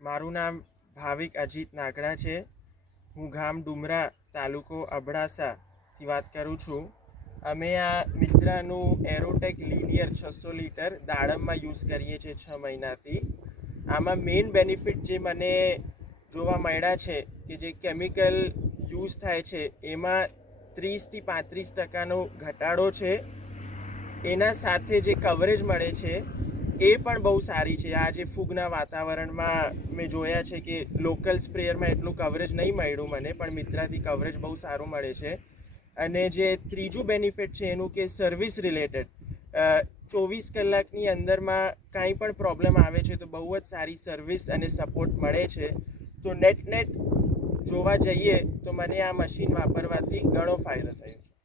મારું નામ ભાવિક અજીત નાગડા છે. હું ગામ ડુમરા, તાલુકો અબડાસાથી વાત કરું છું. અમે આ મિત્રાનું એરોટેક લિનિયર છસો લીટર દાડમમાં યુઝ કરીએ છીએ છ મહિનાથી. આમાં મેઇન બેનિફિટ જે મને જોવા મળ્યા છે કે જે કેમિકલ યુઝ થાય છે, એમાં ત્રીસથી પાંત્રીસ ટકાનો ઘટાડો છે. એના સાથે જે કવરેજ મળે છે એ પણ બહુ સારી છે. આ જે ફૂગના વાતાવરણમાં મેં જોયા છે કે લોકલ સ્પ્રેયરમાં એટલું કવરેજ નહીં મળ્યું મને, પણ મિત્રાથી કવરેજ બહુ સારું મળે છે. અને જે ત્રીજું બેનિફિટ છે એનું કે સર્વિસ રિલેટેડ ચોવીસ કલાકની અંદરમાં કાંઈ પણ પ્રોબ્લેમ આવે છે તો બહુ જ સારી સર્વિસ અને સપોર્ટ મળે છે. તો નેટ નેટ જોવા જઈએ તો મને આ મશીન વાપરવાથી ઘણો ફાયદો થયો છે.